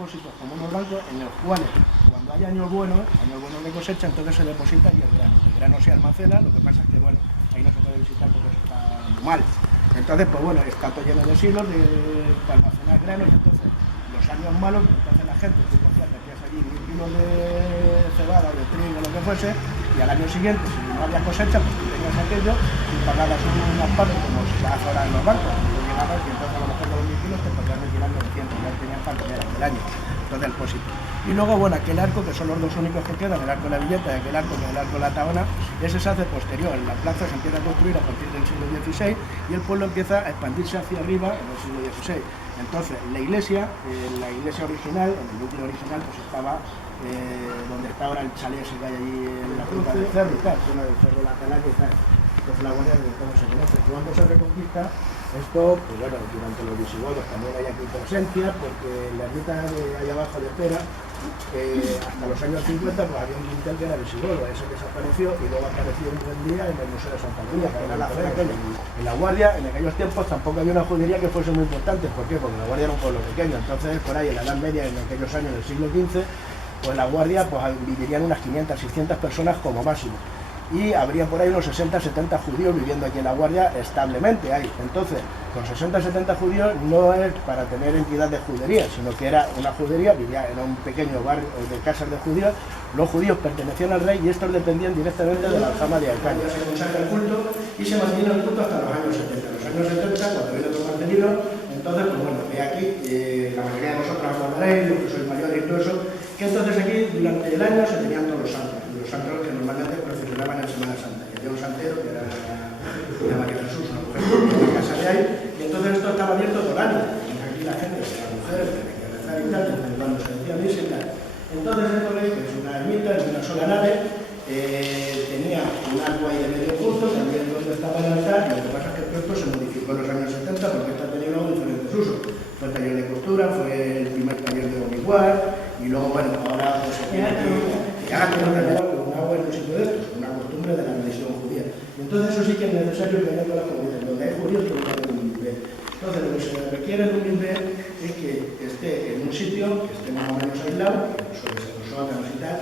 depósitos comunes blancos en los cuales, cuando hay años buenos de cosecha, entonces se deposita y el grano se almacena. Lo que pasa es que, bueno, ahí no se puede visitar porque eso está muy mal. Entonces, pues bueno, está todo lleno de silos para almacenar grano, y entonces los años malos, entonces la gente, tú cogías, metías allí 1000 kilos de cebada, de trigo, lo que fuese, y al año siguiente, si no había cosecha, pues tú tenías aquello y pagabas unas partes como se hace ahora en los bancos. Y entonces a lo mejor de los 1000 kilos te podías retirar 900, ya tenían falta del año, entonces el depósito. Y luego, bueno, aquel arco, que son los dos únicos que quedan, el arco de la Villeta y aquel arco, que es el arco de la Tahona, ese se hace posterior. La plaza se empieza a construir a partir del siglo XVI y el pueblo empieza a expandirse hacia arriba en el siglo XVI. Entonces, la iglesia original, en el núcleo original, pues estaba donde está ahora el chalet ese que hay allí en la punta del cerro y tal, zona del cerro de la Atalaya y tal. Entonces la guardia de cómo se conoce. Cuando se reconquista, esto, pues bueno, durante los visigodos también hay aquí presencia, porque en la ermita de allá abajo de Pera, hasta los años 50, pues había un quintel que era visigodo, ese desapareció y luego apareció un buen día en el Museo de Santa María, que era la zona aquella. En la Guardia, en aquellos tiempos, tampoco había una judería que fuese muy importante. ¿Por qué? Porque la Guardia era un pueblo pequeño. Entonces, por ahí, en la Edad Media, en aquellos años del siglo XV, pues la Guardia pues vivirían unas 500, 600 personas como máximo. Y habría por ahí unos 60, 70 judíos viviendo aquí en La Guardia establemente ahí. Entonces, con 60, 70 judíos no es para tener entidad de judería, sino que era una judería, vivía en un pequeño barrio de casas de judíos. Los judíos pertenecían al rey y estos dependían directamente de la aljama de Alcaña. Se consagra el culto y se mantiene el culto hasta los años 70. Los años 70, cuando viene otro Marcelino, entonces, pues bueno, de aquí, la mayoría de vosotros acordaréis, los que sois mayores y todo eso, que entonces aquí, durante el año, se tenían todos los santos que normalmente procesionaban en Semana Santa. Y había un santero que era de María Jesús, una mujer de la casa de ahí, y entonces esto estaba abierto todo el año. Y aquí la gente, las mujeres, tenía que rezar y tal, cuando se decía misa y tal. Entonces esto veis que es una ermita, es una sola nave, tenía un agua ahí de medio punto, también donde estaba el altar, y lo que pasa es que esto se modificó en los años 70 porque esto ha tenido diferentes usos. Fue el taller de costura, fue el primer taller de omiguar, y luego, bueno, ahora pues se tiene que con un agua en un sitio de estos, una costumbre de la religión judía. Y entonces eso sí que es necesario que haya toda la comunidad. Donde hay judíos tiene que haber un misbé. Entonces lo que se requiere de un misbé es que esté en un sitio, que esté más o menos aislado, que suele ser los sótanos y tal,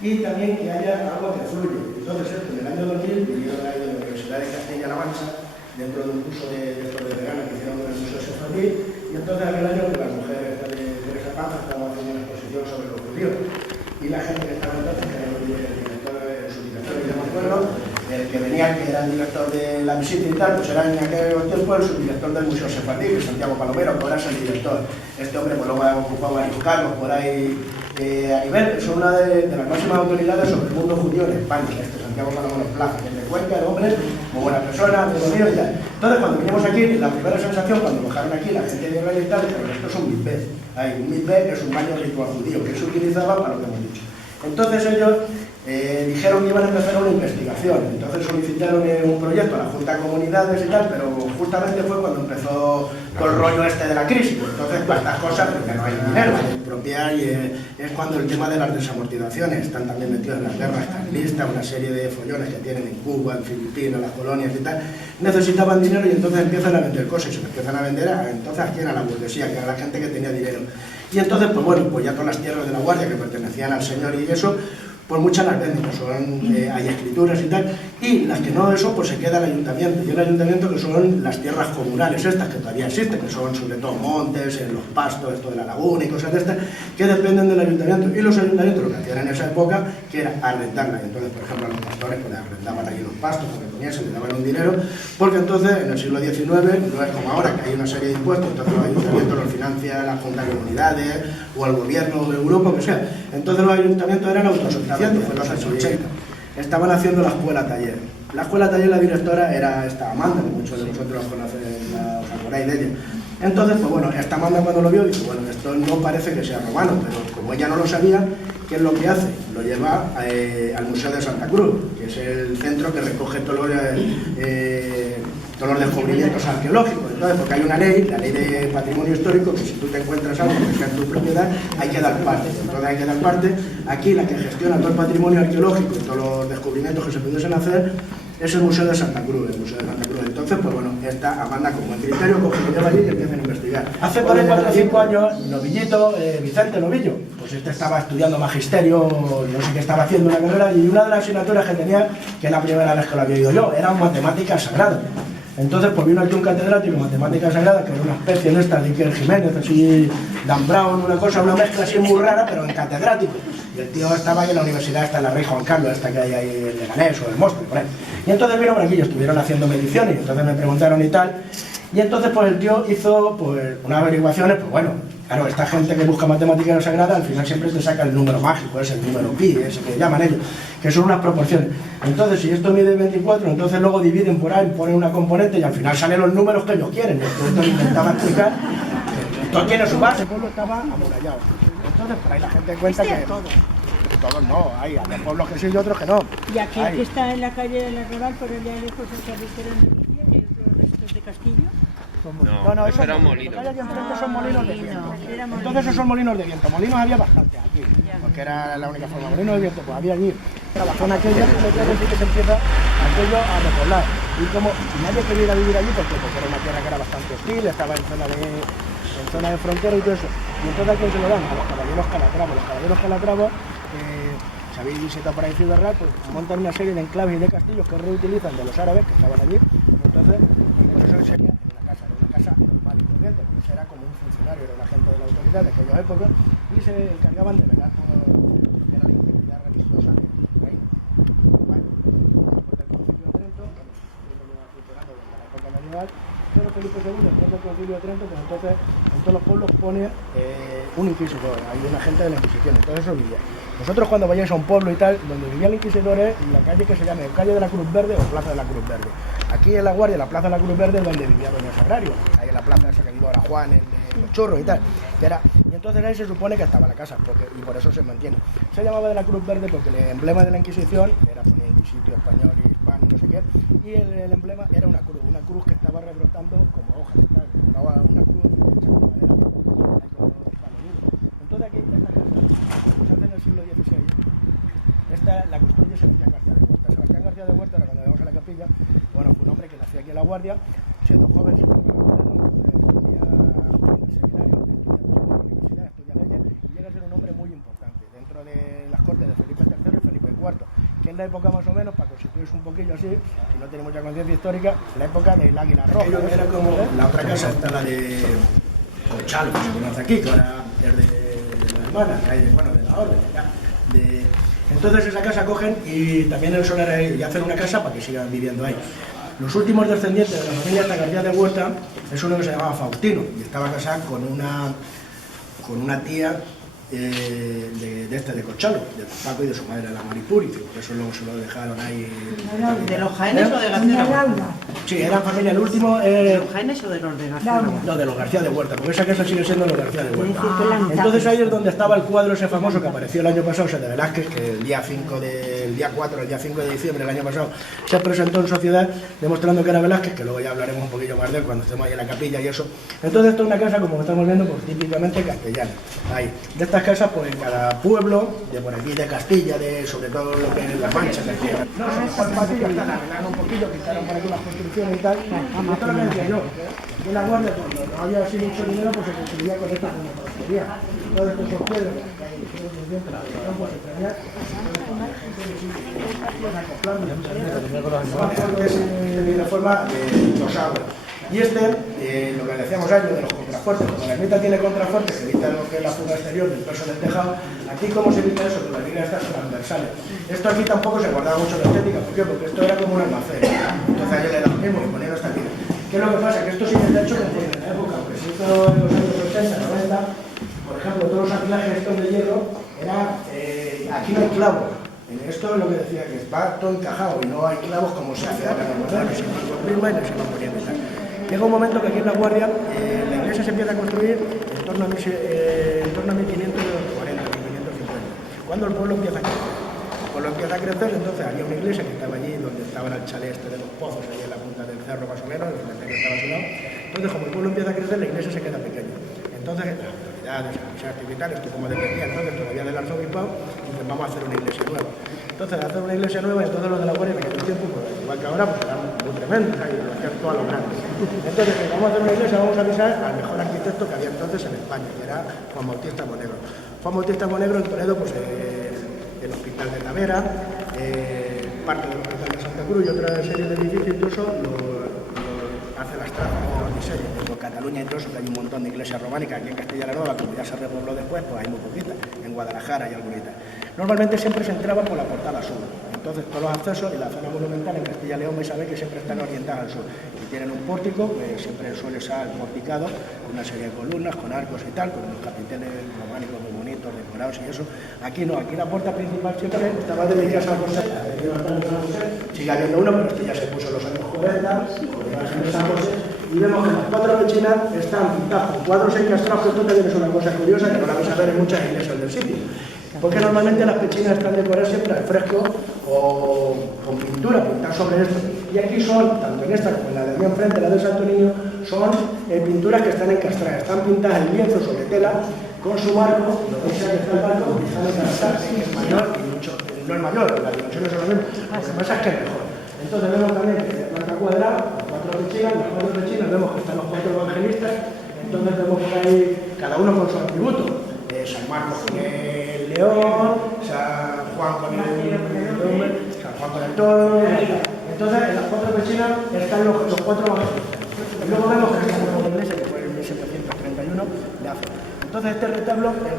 y también que haya agua que fluya. Entonces esto en el año 2000 vinieron ahí de la Universidad de Castilla-La Mancha, dentro de un curso de verano que hicieron en el Museo Sefardí, y entonces aquel año que la mujer esta de Teresa Panza estaba haciendo una exposición sobre los judíos, y la gente que estaba entonces, que era el director, su director, yo me acuerdo, el que venía, que era el director de la visita y tal, pues era en aquel tiempo el subdirector del Museo Sefardí, que es Santiago Palomero, que ahora es el director. Este hombre pues luego ha ocupado varios cargos por ahí a nivel, son una de las máximas autoridades sobre el mundo judío en España, este Santiago Palomero Plaza, que es de Cuenca, el hombre, muy buena persona, muy bonito y tal. Entonces cuando vinimos aquí, la primera sensación cuando bajaron aquí la gente de Israel y tal, dijeron, esto es un mikvé. Un mikvé es un baño ritual judío, que se utilizaba para lo que hemos dicho. Entonces ellos dijeron que iban a empezar una investigación, entonces solicitaron un proyecto a la Junta de Comunidades y tal, pero justamente fue cuando empezó todo el rollo este de la crisis. Entonces, pues estas cosas, porque no hay dinero, hay expropiar, y es cuando el tema de las desamortizaciones, están también metidos en las guerras carlistas, una serie de follones que tienen en Cuba, en Filipinas, las colonias y tal, necesitaban dinero y entonces empiezan a vender cosas, y se empiezan a vender entonces a quién, a la burguesía, que era la gente que tenía dinero. Y entonces, pues bueno, pues ya todas las tierras de la Guardia que pertenecían al señor y eso, pues muchas las venden, pues hay escrituras y tal, y las que no eso, pues se queda el ayuntamiento, y el ayuntamiento que son las tierras comunales estas que todavía existen, que son sobre todo montes, los pastos, esto de la laguna y cosas de estas, que dependen del ayuntamiento, y los ayuntamientos lo que hacían en esa época, que era arrendarla, y entonces, por ejemplo, a los pastores pues arrendaban ahí los pastos, porque comienza, le daban un dinero, porque entonces, en el siglo XIX, no es como ahora, que hay una serie de impuestos, entonces los ayuntamientos los financia la Junta de Comunidades, o el gobierno de Europa, o que sea. Entonces los ayuntamientos eran autosuficientes. Fue en los años 80. Estaban haciendo la escuela taller. La escuela taller, la directora era esta Amanda, que muchos de vosotros os acordáis de ella. Entonces, pues bueno, esta Amanda cuando lo vio dijo, bueno, esto no parece que sea romano, pero como ella no lo sabía, ¿qué es lo que hace? Lo lleva al Museo de Santa Cruz, que es el centro que recoge todos los descubrimientos arqueológicos. Entonces, porque hay una ley, la ley de patrimonio histórico, que si tú te encuentras algo que sea en tu propiedad, hay que dar parte. Entonces hay que dar parte. Aquí la que gestiona todo el patrimonio arqueológico y todos los descubrimientos que se pudiesen hacer es el Museo de Santa Cruz, Entonces, pues bueno, esta Amanda como el criterio coge que lleva allí y empiezan a investigar. Hace 4 o 5 años, Novillito, Vicente Novillo, pues este estaba estudiando magisterio, no sé qué estaba haciendo una carrera, y una de las asignaturas que tenía, que es la primera vez que lo había ido yo, era matemáticas sagradas. Entonces, pues vino aquí un catedrático de matemáticas sagradas, que era una especie de esta de Iker Jiménez, así, Dan Brown, una mezcla así muy rara, pero en catedrático. Y el tío estaba ahí en la universidad, está en la Rey Juan Carlos, esta que hay ahí en Leganés o en Móstoles, por ahí. Y entonces vino por aquí, estuvieron haciendo mediciones, y entonces me preguntaron y tal. Y entonces, pues el tío hizo, pues, unas averiguaciones, pues bueno, claro, esta gente que busca matemáticas sagradas, al final siempre te saca el número mágico, es el número pi, ese que llaman ellos, que son unas proporciones. Entonces, si esto mide 24, entonces luego dividen por ahí, ponen una componente y al final salen los números que ellos quieren. Entonces intentaba explicar que todo tiene su base, el pueblo estaba amurallado. Entonces, por ahí la gente cuenta que... Todos no, hay pueblos que sí y otros que no. Y aquí que está en la calle de la Rural, pero ya lejos el carretero de Lucía, que hay otros restos de Castillo. No, eso era un molino. Lo que hay aquí enfrente son molinos de viento. Entonces esos son molinos de viento. Molinos había bastante aquí, porque era la única forma. Molinos de viento, pues había allí. La zona aquella, que se empieza aquello a repoblar. Y como nadie quería ir a vivir allí, porque era una tierra que era bastante hostil, estaba en zona de frontera y todo eso. Y entonces ¿a quién se lo dan? A los caballeros Calatravos. Los caballeros Calatravos, si habéis visitado por ahí Ciudad Real, pues montan una serie de enclaves y de castillos que reutilizan de los árabes que estaban allí. Entonces, por eso sería una casa normal y corriente, pues era como un funcionario, era un agente de la autoridad de aquella época, y se encargaban de velar por la integridad religiosa de ahí. Después del Concilio de Trento, esto lleva funcionando desde la época medieval, pero Felipe II, después del Concilio de Trento, pues entonces en todos los pueblos pone un inquisidor, hay un agente de la Inquisición, entonces eso vivía. Vosotros cuando vayáis a un pueblo y tal, donde vivía el inquisidor es la calle que se llama Calle de la Cruz Verde o Plaza de la Cruz Verde. Aquí en La Guardia, la Plaza de la Cruz Verde es donde vivía Doña Sagrario, ahí en la plaza esa que vive ahora Juan, el de los chorros y tal. Y entonces ahí se supone que estaba la casa, y por eso se mantiene. Se llamaba de la Cruz Verde porque el emblema de la Inquisición era poner Inquisitio español y hispano y no sé qué, y el emblema era una cruz que estaba rebrotando como hojas, una cruz hecha con madera, con palomino. Entonces aquí esta casa se hace en el siglo XVI. Esta la construye Sebastián García de Huerta. Sebastián García de Huerta, ahora cuando vamos a la capilla, bueno, fue un hombre que nació aquí en La Guardia, siendo joven, se fue a Toledo, estudia en el seminario, estudia también en la universidad, estudia leyes y llega a ser un hombre muy importante dentro de las cortes de Felipe III y Felipe IV, que en la época más o menos, para constituirse un poquillo así, si no tiene mucha conciencia histórica, la época del Águila Roja. Era como la otra casa, está la de Corchalo, que se conoce aquí, que ahora es de la hermana, que hay de la orden, Entonces esa casa cogen y también el solar y hacen una casa para que sigan viviendo ahí. Los últimos descendientes de la familia García de Huerta es uno que se llamaba Faustino y estaba casado con una tía de Corchalo, de Paco y de su madre, la Maripuri, por eso luego se lo dejaron ahí. ¿De los Jaénes o de García de Huerta? Sí, eran familia, el último... ¿De los Jaénes o de los de García de Huerta? No, de los García de Huerta, porque esa casa sigue siendo los García de Huerta. Entonces ahí es donde estaba el cuadro ese famoso que apareció el año pasado, de Velázquez, que el día 5 de diciembre del año pasado se presentó en sociedad demostrando que era Velázquez, que luego ya hablaremos un poquillo más de él cuando estemos ahí en la capilla y eso. Entonces esto es una casa, como estamos viendo, pues típicamente castellana. Ahí. De estas casas, pues en cada pueblo, de por aquí de Castilla, sobre todo lo que es La Mancha, no, son los patillos, están arreglando un poquillo, quitaron por aquí las construcciones y tal. Y esto es lo que decía yo, aquí en La Guardia, cuando no había así mucho dinero, pues se construía con esta como portería. Todo esto son piedras, que hay pues se traía, de forma los agua. Y lo que decíamos ayer de los contrafuertes, cuando la ermita tiene contrafuertes, se evita lo que es la fuga exterior del peso del tejado. Aquí, ¿cómo se evita eso? Que las líneas estas son transversales. Esto aquí tampoco se guardaba mucho la estética, ¿por qué? Porque esto era como un almacén. Entonces ayer le damos mismo y ponían esta línea. ¿Qué es lo que pasa? Que esto sí está hecho como en la época, porque se hizo en los años 80, 90, por ejemplo, todos los anclajes estos de hierro, aquí no hay clavos. En esto es lo que decía, que va todo encajado y no hay clavos como se hace ahora en la que se van con prisma y se van poniendo y tal. Llega un momento que aquí en La Guardia la iglesia se empieza a construir en torno a 1540, 1550, cuando el pueblo empieza a crecer. El pueblo empieza a crecer, entonces había una iglesia que estaba allí donde estaba el chalet de los pozos, ahí en la punta del cerro más o menos, el cementerio estaba a su lado. Entonces, como el pueblo empieza a crecer, la iglesia se queda pequeña. Entonces, las autoridades, las actividades, esto como dependía entonces todavía del arzobispado, dicen vamos a hacer una iglesia nueva. Entonces hacer una iglesia nueva, y entonces los de la Guardia en aquel tiempo, pues, igual que ahora, pues eran muy tremendos, y lo hacían todo a lo grande. Entonces, vamos a hacer una iglesia, vamos a avisar al mejor arquitecto que había entonces en España, que era Juan Bautista Monegro. Juan Bautista Monegro en Toledo, pues el Hospital de Tavera, parte del Hospital de Santa Cruz y otra serie de edificios, y todo eso hace las trazas de los diseños. En Cataluña y todo eso, que hay un montón de iglesias románicas. Aquí en Castilla la Nueva, como ya se repobló después, pues hay muy poquitas. En Guadalajara hay algunitas. Normalmente siempre se entraba por la portada sur. Entonces todos los accesos y la zona monumental en Castilla y León vais a ver que siempre están orientadas al sur. Y tienen un pórtico, que siempre suele ser porticado, con una serie de columnas, con arcos y tal, con unos capiteles románicos muy bonitos, decorados y eso. Aquí no, aquí la puerta principal siempre estaba dedicada a José. Sigue habiendo uno, pero este ya se puso en los años 40, y vemos que las 4 pechinas están pintadas con cuadros encastrados, que esto también es una cosa curiosa que no la vais a ver en muchas iglesias del sitio. Porque normalmente las pechinas están decoradas siempre al fresco o con pintura, pintar sobre esto. Y aquí son, tanto en esta como en la de aquí enfrente, la del Santo Niño, son pinturas que están encastradas, están pintadas en lienzo sobre tela, con su marco, lo que sea que está el marco, que está encastrado, que es mayor y mucho, no es mayor, las dimensiones son las mismas, lo que pasa es que es mejor. Entonces vemos también que de planta cuadrada, las 4 pechinas, vemos que están los 4 evangelistas, entonces vemos por ahí cada uno con su atributo. San Marcos con el león, San Juan con el San Juan con el toro. Entonces en las 4 pechinas están los 4 evangelistas. Y luego vemos que esta nueva iglesia, que fue en 1731, le hace. Entonces este retablo es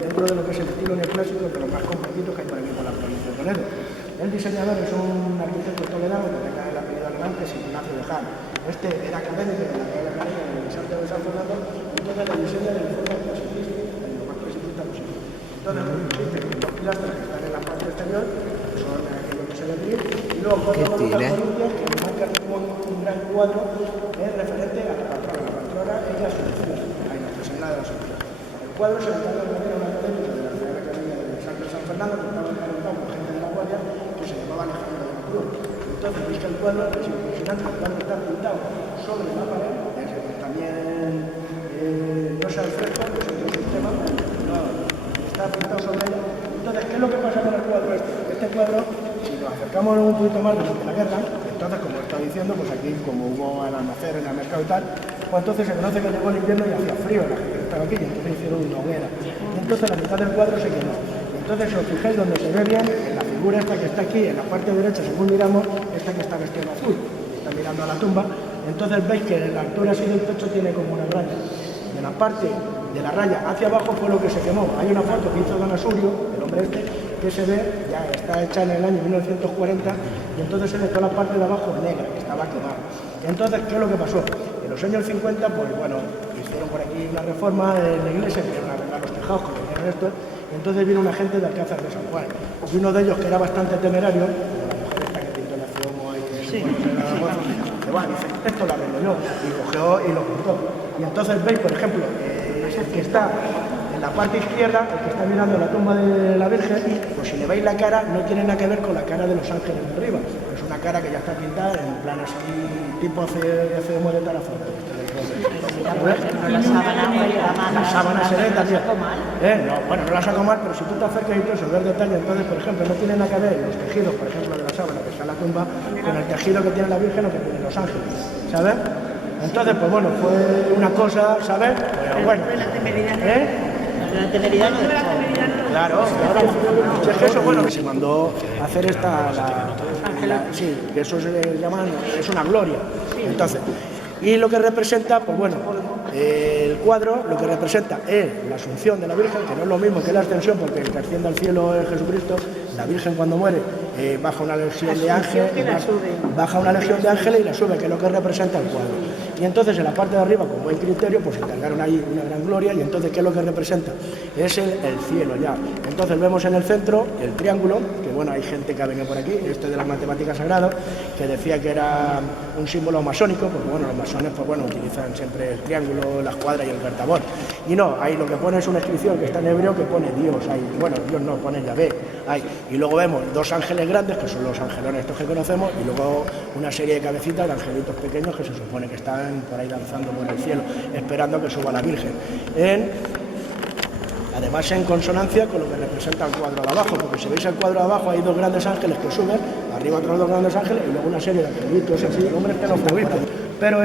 dentro de lo que es el estilo neoclásico, de los más compactitos que hay por aquí por la provincia de Toledo. El diseñador es un arquitecto toledano que tenga el apellido alemán, que es Ignacio de Jara. Este era académico de la Real Academia de Santiago de San Fernando, entonces la diseña de forma clasicista, lo más clasicista posible. Entonces existen dos pilastras que están en la parte exterior, que son aquello que se ve aquí, y luego 4 columnas que marcan un gran cuadro referente a la patrona y a sus hijos, a Nuestra Señora de la Asunción. El cuadro se encarga de una academia de la Real Academia de San Fernando, que estaba encargado por gente de la Guardia, que se llamaba Alejandro de la Cruz. Entonces, viste el cuadro, es impresionante, el cuadro está pintado sobre la pared, también no es al fresco, es otro sistema, no, está pintado sobre ella. Entonces, ¿qué es lo que pasa con el cuadro este? Este cuadro, si nos acercamos un poquito más durante la guerra, entonces, como estaba diciendo, pues aquí, como hubo el almacén en el mercado y tal, pues entonces se conoce que llegó el invierno y hacía frío, la gente estaba aquí, y entonces hicieron una hoguera. Y entonces la mitad del cuadro se quemó. Entonces, si os fijáis donde se ve bien, en la figura esta que está aquí, en la parte derecha, según miramos, esta que está vestida azul, está mirando a la tumba, entonces veis que en la altura así del pecho tiene como una raya. De la parte de la raya hacia abajo fue lo que se quemó. Hay una foto que hizo Don Asurio, el hombre este, que se ve, ya está hecha en el año 1940, y entonces se ve toda la parte de abajo negra, que estaba quemada. Entonces, ¿qué es lo que pasó? En los años 50, pues bueno, hicieron por aquí una reforma en la iglesia, querían arreglar los tejados, como hicieron esto. Entonces vino una gente de Alcázar de San Juan, y uno de ellos, que era bastante temerario, la mujer esta que pintó la Fuomo y que se pone la voz, dice, bueno, dice, esto lo arreglo yo, y cogió y lo pintó. Y entonces veis, por ejemplo, el que está en la parte izquierda, el que está mirando la tumba de la Virgen, pues si le veis la cara, no tiene nada que ver con la cara de los ángeles de arriba, es una cara que ya está pintada en plan así, tipo CM de Tarazona. La sábana se ve también. No, bueno, no la saco mal, pero si tú te acercas y todo eso, ves detalle, entonces, por ejemplo, no tiene nada que ver los tejidos, por ejemplo, de la sábana que está en la tumba, con el tejido que tiene la Virgen o que tienen los ángeles, ¿sabes? Entonces, pues bueno, fue una cosa, ¿sabes? Pero bueno. La temeridad no dejó. Claro. Es que eso, bueno, se mandó a hacer sí, que eso se llaman, es una gloria. Entonces, y lo que representa, pues bueno, el cuadro lo que representa es la Asunción de la Virgen, que no es lo mismo que la Ascensión, porque el que asciende al cielo es Jesucristo. La Virgen cuando muere baja una legión de ángeles, y la sube, que es lo que representa el cuadro. Y entonces en la parte de arriba, con buen criterio, pues encargaron ahí una gran gloria, y entonces ¿qué es lo que representa? Es el cielo ya. Entonces vemos en el centro el triángulo, que bueno, hay gente que ha venido por aquí, este de las matemáticas sagradas, que decía que era un símbolo masónico, porque bueno, los masones pues bueno, utilizan siempre el triángulo, la escuadra y el vertabor. Y no, ahí lo que pone es una inscripción que está en hebreo que pone Dios, ahí, bueno, Dios no, pone Yahvé, ahí. Y luego vemos 2 ángeles grandes, que son los angelones estos que conocemos, y luego una serie de cabecitas de angelitos pequeños que se supone que están por ahí danzando por el cielo, esperando que suba la Virgen. además en consonancia con lo que representa el cuadro de abajo, porque si veis el cuadro de abajo hay dos grandes ángeles que suben, arriba otros dos grandes ángeles y luego una serie de angelitos así, hombres que no fue visto. Pero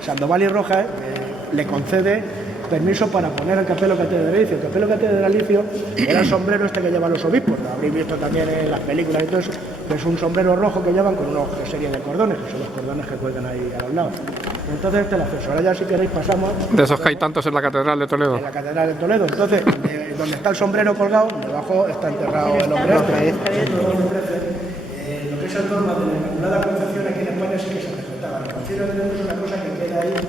Sandoval y Rojas le concede permiso para poner el capelo catedralicio. El capelo catedralicio era el sombrero que llevan los obispos, lo habréis visto también en las películas y todo eso, que es un sombrero rojo que llevan con una serie de cordones, que son los cordones que cuelgan ahí a los lados. Entonces este es el acceso. Ahora ya si queréis pasamos... De esos que hay tantos en la Catedral de Toledo. En la Catedral de Toledo. Entonces, donde está el sombrero colgado, debajo está enterrado el hombre lo que es el dogma de la Inmaculada Concepción aquí en España sí que se respetaba. El Concilio de Trento es una cosa que queda ahí en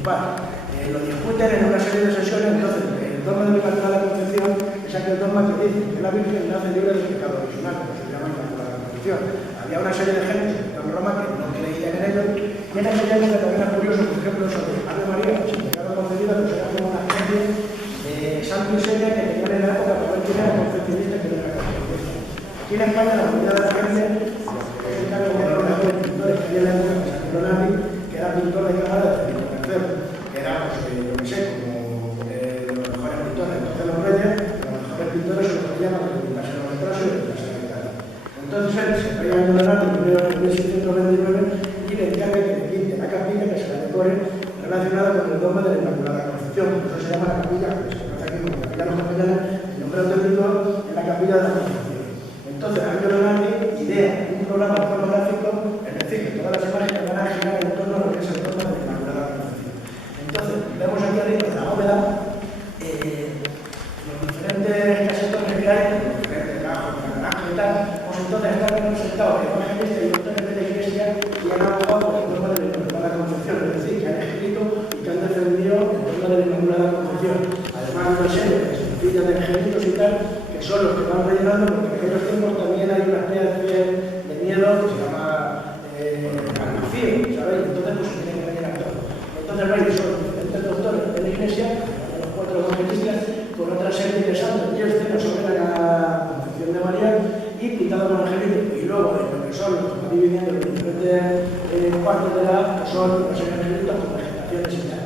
impar. Lo discuten en una serie de sesiones, entonces el dogma de la Inmaculada Concepción es aquel dogma que dice que la Virgen nace libre del pecado original, que se llama Inmaculada Concepción. Había una serie de gentes en Roma que no creían en ello, y en aquella época también es curioso, por ejemplo, sobre Ave María, sin pecado concebido, pues era como una especie de santo y seña que tenían en la época para ver quién era concepcionista y quién era concepcionista. Aquí en España la mayoría de la gente que era pintor de cámara de Felipe III, que era, yo qué sé, como los mejores pintores. Entonces los reyes, los mejores pintores se los pedían para que pintasen los retrasos y los pintasen en Italia. Entonces él se traía en Leonardo en 1629 y le encarga que le pinte la capilla, que se la decore, relacionada con el dogma de la Inmaculada Concepción. Por eso se llama la capilla, que se conoce aquí como Capilla de los Capellanes, el nombre auténtico es la Capilla de la Concepción. Entonces, Ángel Leonardi idea un programa fotográfico, es decir, que todas las imágenes van a girar en torno a lo que es el dogma de la Inmaculada Concepción. Entonces, vemos aquí arriba en la bóveda los diferentes casetones que hay, los diferentes trabajos de naranjo y tal, pues entonces están representados evangelistas y doctores de la Iglesia y han abogado por el dogma de la Inmaculada Concepción, es decir, que han escrito y que han defendido el dogma de la Inmaculada Concepción. Además, una serie de estampillas de angelitos y tal, que son los que van rellenando, porque en aquellos tiempos también hay una especie de miedo que se llama al vacío, ¿sabéis? Entonces, pues se tiene que rellenar todo. Entonces, veis, son diferentes doctores de la Iglesia, los cuatro evangelistas, con otra serie de santos y escenas sobre la Concepción de María y pintado con angelitos. Y luego, en lo que son los que van dividiendo los diferentes partes de la que son los angelitos con vegetaciones y tal.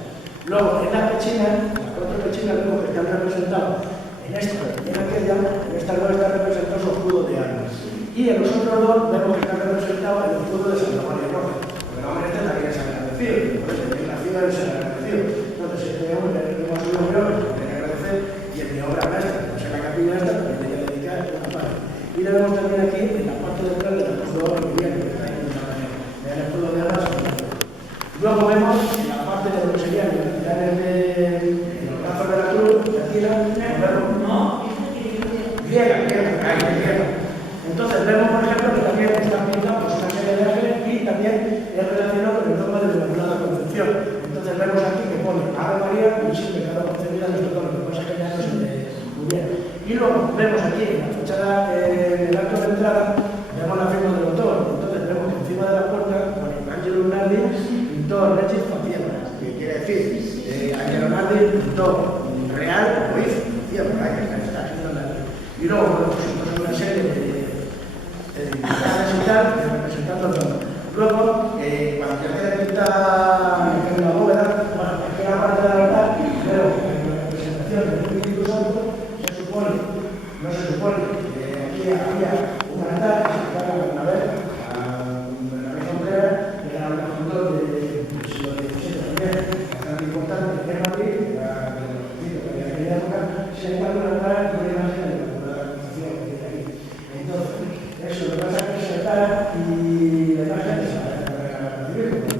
Luego, en la pechina, las cuatro pechinas luego que están representados en esta y en aquella, en esta no está representado su escudo de armas. Y en los otros dos vemos que está representado el escudo de Santa María Roja. Porque el hombre este también es agradecido, por eso es nacido en ser agradecido. Entonces, este hombre que hemos subido a Dios, tiene que agradecer, y en mi obra maestra, que es en la capilla esta, también le voy a dedicar una parte. Y lo vemos también aquí, en la parte de atrás del escudo que está ahí en el escudo de armas. Luego vemos en la parte de lo que serían los pilares de los brazos de la cruz, de la tira, griega. Entonces vemos, por ejemplo, que también está pintado pues, una serie de ángeles y también es relacionado con el dogma de la Inmaculada Concepción. Entonces vemos aquí que pone Ave María y sin pecado concebida nuestro don, lo que pasa es que ya no se ve muy bien. Y luego vemos aquí en la fachada, en el acto de entrada, vemos la firma del autor. Entonces vemos que encima de la puerta pone Ángel Leonardi, pintor Regis Fatieva, que quiere decir Ángel Leonardi, pintor real o hizo, está haciendo la. Y luego, bueno, pues una serie de imágenes y tal, representando todo. Luego, cuando ya queda pintada en la bóveda, bueno, es que la parte de la altar, pero en la representación del Espíritu Santo, no se supone que aquí había un altar que se encarga de una vez a Bernabé Contreras, que era un autor del siglo XVII también, bastante importante, que en Madrid, era de los que había en aquella época, se encarga de un altar con una imagen de la Inmaculada Concepción que tiene aquí. Entonces, eso lo que pasa es que se separa y la imagen desaparece para recibir.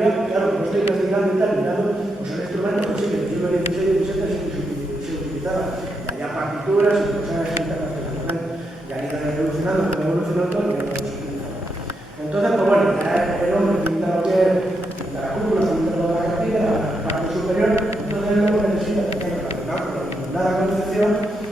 Claro, como estoy investigando y tal, mirando, pues son instrumentos que sí, que en el siglo XVI y XVII se utilizaban. Y había partituras y cosas internacionales. Y han ido evolucionando, como evolucionó todo, y no se utilizaban. Entonces, pues bueno, el hombre pinta lo que es, pinta la cúpula, pinta toda la capilla, la parte superior, entonces luego necesita tener relacionado con la Inmaculada Concepción,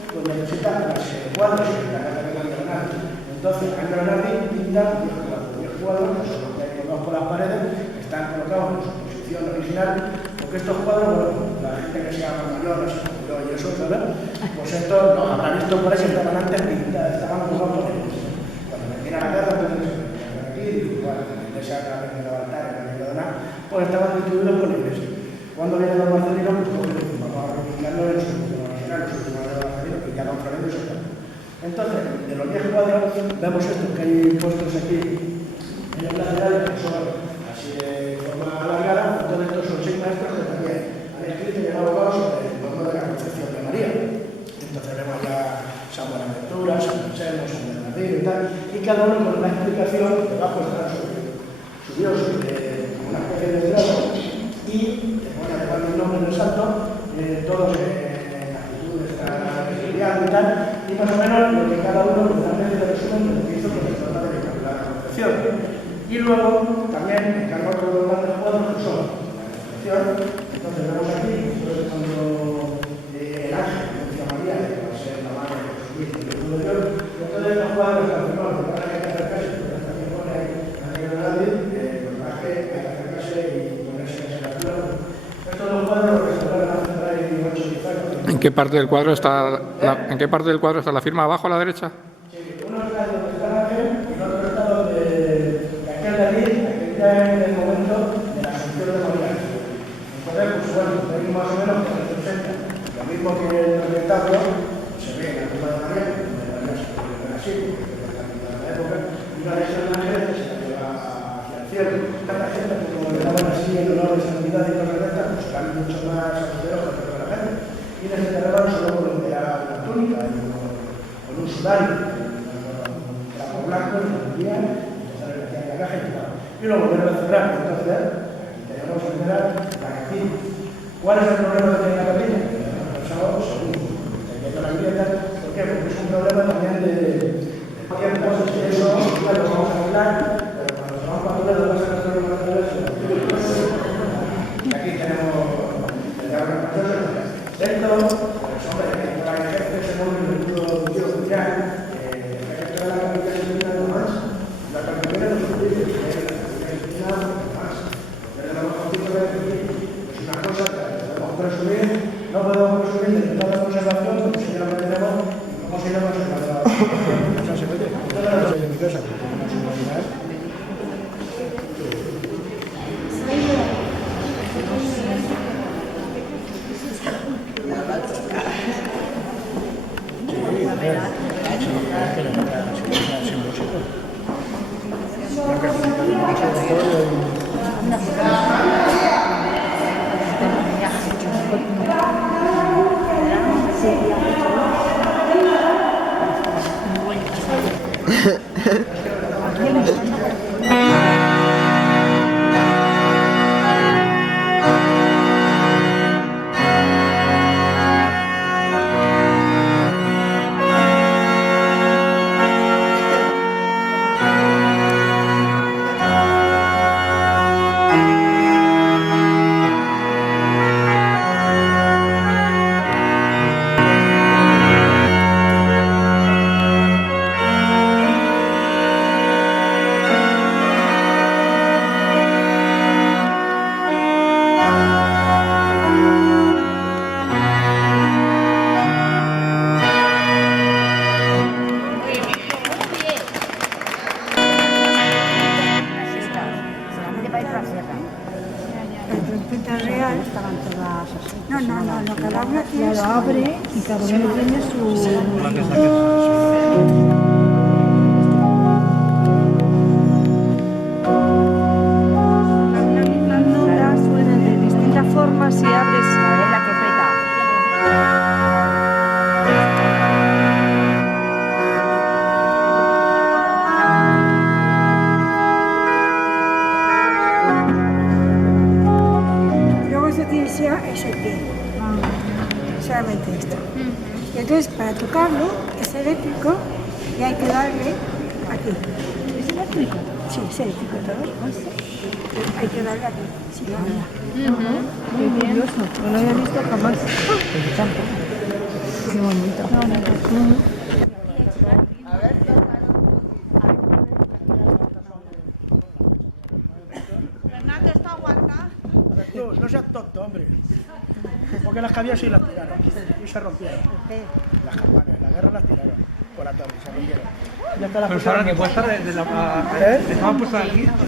pues necesita las cuadros que está la capilla de Leonardi. Entonces, Ángel Leonardi pinta 10 cuadros, que son los que hay colocados por las paredes, están colocados en su posición original, porque estos cuadros, bueno, la gente que sea más mayor, no se jubiló y eso, ¿sabes? Pues estos los habrá visto por ahí, estaban antes pintados, estaban colocados por ellos. Cuando termina la guerra, entonces pues estaban distribuidos por la iglesia. Cuando vienen los marcelinos, pues todos dicen, vamos a reivindicarlo en su último nacional, en su último nacional, que ya da un fragmento y se está. Entonces, de los 10 cuadros, vemos estos que hay puestos aquí en el lateral, que son así de forma alargada. Todos estos son 6 maestros que también han escrito y han abogado sobre el dogma de la concepción de María. Entonces vemos ya San Buenaventura, San Anselmo, San Bernardino y tal, y cada uno con una explicación debajo está su Dios, una especie de grado, y bueno, llevando el nombre del santo, todos en actitudes estudiando y tal, y más o menos lo que cada uno con una especie de resumen de lo que hizo con el dogma de la concepción. Y luego también encargo otros dos grandes cuadros que son la concepción. Entonces vemos aquí, cuando el ángel anuncia a María, que va a ser la madre de Jesucristo, el Hijo de Dios, entonces los cuadros están firmados, porque ahora hay que acercarse, porque también pone ahí la regla de David, los ángel hay que acercarse y ponerse en esa altura. Estos dos cuadros que se van a centrar en 8 y 10 años. ¿En qué parte del cuadro está ¿en qué parte del cuadro está la firma? ¿Abajo a la derecha? Sí, uno está donde está el ángel y el otro está donde aquel de allí, aquel ya en el momento de la Asunción de María. Entonces, pues bueno, veis más o menos que se representa lo mismo que el retablo, se ve en la tumba de María, donde María se puede ver así, porque es la mitad de la época, y una lección de ángeles que se la lleva hacia el cielo. Tanta gente que como le daban así en honor de santidad y cosas de estas, pues eran mucho más acuderos que toda la gente. Y en este terreno solo voluntea una túnica con un sudario, un trapo blanco, un día, entonces le metían la caja y tal. Y luego volver a cerrar, entonces aquí tenemos que cerrar la capilla. ¿Cuál es el problema que tiene la capilla? Según teniendo la grieta. ¿Por qué? Porque es un problema también de tiempos, y eso lo vamos a hablar, pero cuando se van para Toledo vas a hacer los materiales y aquí tenemos el diablo en esto, pues hombre, para que ejerce ese móvil del mundo judicial, esto es la capilla cristina de más, la capilla de los judíos, la capilla cristina de más. Desde los conflictos de decir, es una cosa que podemos presumir, no podemos presumir de toda la conservación, porque si ya lo que tenemos, ¿cómo se llama conservador? O sea, se puede, todas las cosas de mi casa, que tenemos una unidad. No, cada una tiene lo abre y cada uno tiene su... Las notas suenan de distintas formas si abres la carpeta. Y luego eso tiene es el pie. Solamente esto. Y entonces para tocarlo es eléctrico y hay que darle aquí. ¿Es eléctrico? Sí, es eléctrico todo. Hay que darle aquí. Sí, muy curioso, no lo había visto jamás. Qué bonito. Fernando está aguantando. No seas tonto, hombre. Porque las cabías sí las tiraron y se rompieron. Las campanas, la guerra las tiraron por la torre y se rompieron. Ya está la Pero ahora que puede estar estaban puestas aquí.